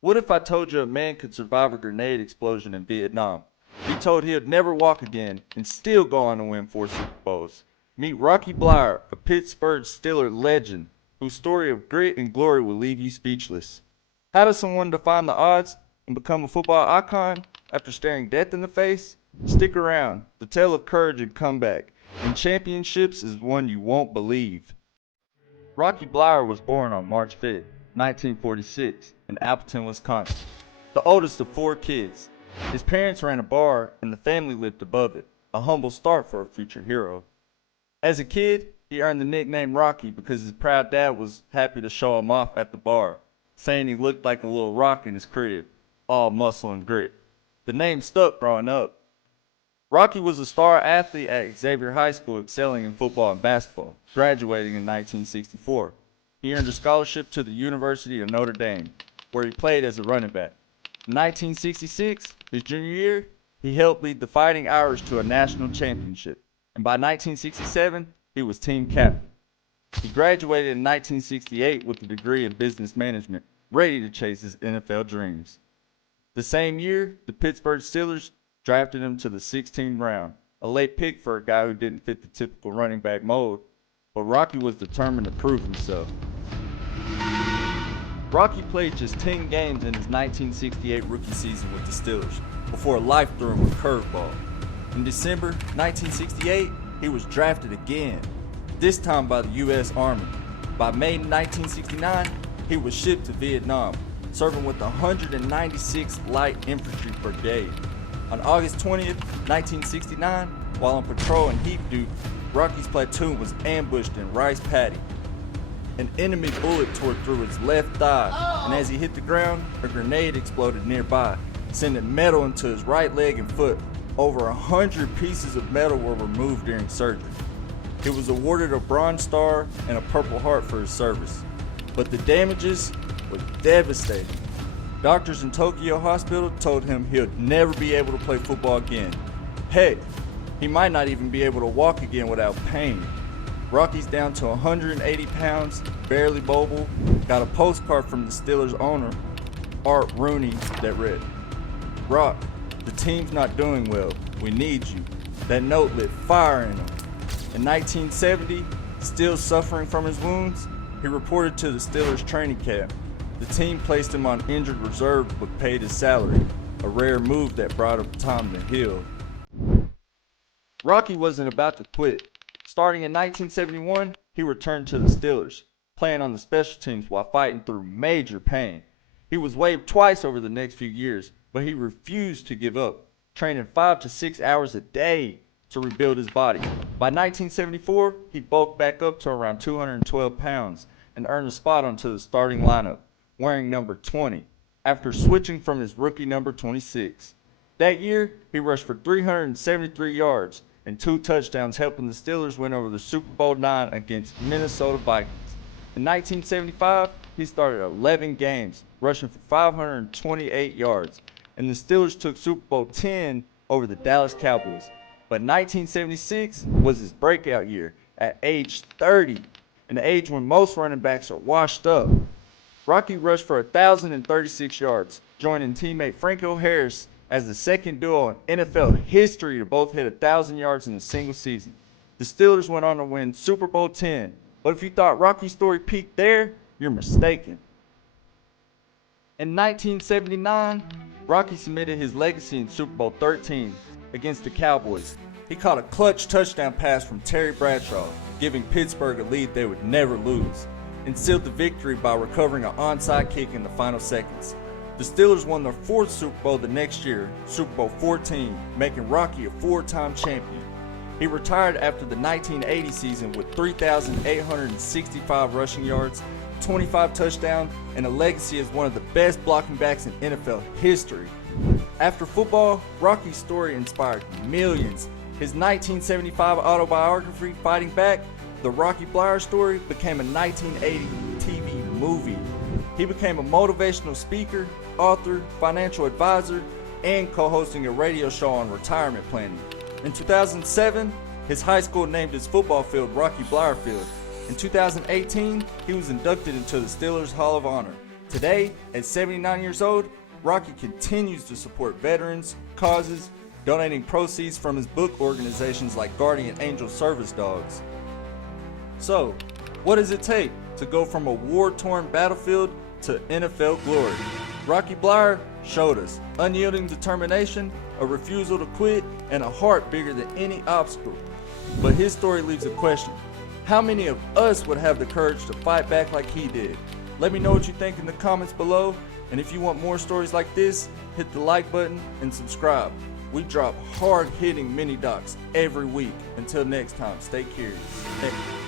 What if I told you a man could survive a grenade explosion in Vietnam? Be told he'd never walk again and still go on to win 4 Super Bowls. Meet Rocky Bleier, a Pittsburgh Steelers legend whose story of grit and glory will leave you speechless. How does someone defy the odds and become a football icon after staring death in the face? Stick around. The tale of courage and comeback and championships is one you won't believe. Rocky Bleier was born on March 5th, 1946, in Appleton, Wisconsin, the oldest of 4 kids. His parents ran a bar and the family lived above it, a humble start for a future hero. As a kid, he earned the nickname Rocky because his proud dad was happy to show him off at the bar, saying he looked like a little rock in his crib, all muscle and grit. The name stuck growing up. Rocky was a star athlete at Xavier High School, excelling in football and basketball, graduating in 1964. He earned a scholarship to the University of Notre Dame, where he played as a running back. In 1966, his junior year, he helped lead the Fighting Irish to a national championship, and by 1967, he was team captain. He graduated in 1968 with a degree in business management, ready to chase his NFL dreams. The same year, the Pittsburgh Steelers drafted him to the 16th round, a late pick for a guy who didn't fit the typical running back mold, but Rocky was determined to prove himself. Rocky played just 10 games in his 1968 rookie season with the Steelers, before life threw him a curveball. In December 1968, he was drafted again, this time by the U.S. Army. By May 1969, he was shipped to Vietnam, serving with the 196th Light Infantry Brigade. On August 20th, 1969, while on patrol in Heat Duke, Rocky's platoon was ambushed in Rice Paddy. An enemy bullet tore through his left thigh, and as he hit the ground, a grenade exploded nearby, sending metal into his right leg and foot. Over 100 pieces of metal were removed during surgery. He was awarded a Bronze Star and a Purple Heart for his service, but the damages were devastating. Doctors in Tokyo Hospital told him he'll never be able to play football again. Heck, he might not even be able to walk again without pain. Rocky's down to 180 pounds, barely mobile, got a postcard from the Steelers owner, Art Rooney, that read, "Rock, the team's not doing well. We need you." That note lit fire in him. In 1970, still suffering from his wounds, he reported to the Steelers training camp. The team placed him on injured reserve but paid his salary, a rare move that brought him time to heal. Rocky wasn't about to quit. Starting in 1971, he returned to the Steelers, playing on the special teams while fighting through major pain. He was waived twice over the next few years, but he refused to give up, training 5 to 6 hours a day to rebuild his body. By 1974, he bulked back up to around 212 pounds and earned a spot onto the starting lineup, wearing number 20, after switching from his rookie number 26. That year, he rushed for 373 yards and 2 touchdowns, helping the Steelers win over the Super Bowl IX against Minnesota Vikings. In 1975, he started 11 games, rushing for 528 yards, and the Steelers took Super Bowl X over the Dallas Cowboys. But 1976 was his breakout year at age 30, an age when most running backs are washed up. Rocky rushed for 1,036 yards, joining teammate Franco Harris as the second duo in NFL history to both hit 1,000 yards in a single season. The Steelers went on to win Super Bowl X, but if you thought Rocky's story peaked there, you're mistaken. In 1979, Rocky cemented his legacy in Super Bowl XIII against the Cowboys. He caught a clutch touchdown pass from Terry Bradshaw, giving Pittsburgh a lead they would never lose, and sealed the victory by recovering an onside kick in the final seconds. The Steelers won their 4th Super Bowl the next year, Super Bowl XIV, making Rocky a 4-time champion. He retired after the 1980 season with 3,865 rushing yards, 25 touchdowns, and a legacy as one of the best blocking backs in NFL history. After football, Rocky's story inspired millions. His 1975 autobiography, Fighting Back, The Rocky Bleier Story, became a 1980 TV movie. He became a motivational speaker, author, financial advisor, and co-hosting a radio show on retirement planning. In 2007, his high school named his football field Rocky Bleier Field. In 2018, he was inducted into the Steelers Hall of Honor. Today, at 79 years old, Rocky continues to support veterans, causes, donating proceeds from his book organizations like Guardian Angel Service Dogs. So, what does it take to go from a war-torn battlefield to NFL glory? Rocky Bleier showed us unyielding determination, a refusal to quit, and a heart bigger than any obstacle. But his story leaves a question. How many of us would have the courage to fight back like he did? Let me know what you think in the comments below, and if you want more stories like this, hit the like button and subscribe. We drop hard-hitting mini docs every week. Until next time, stay curious. Hey.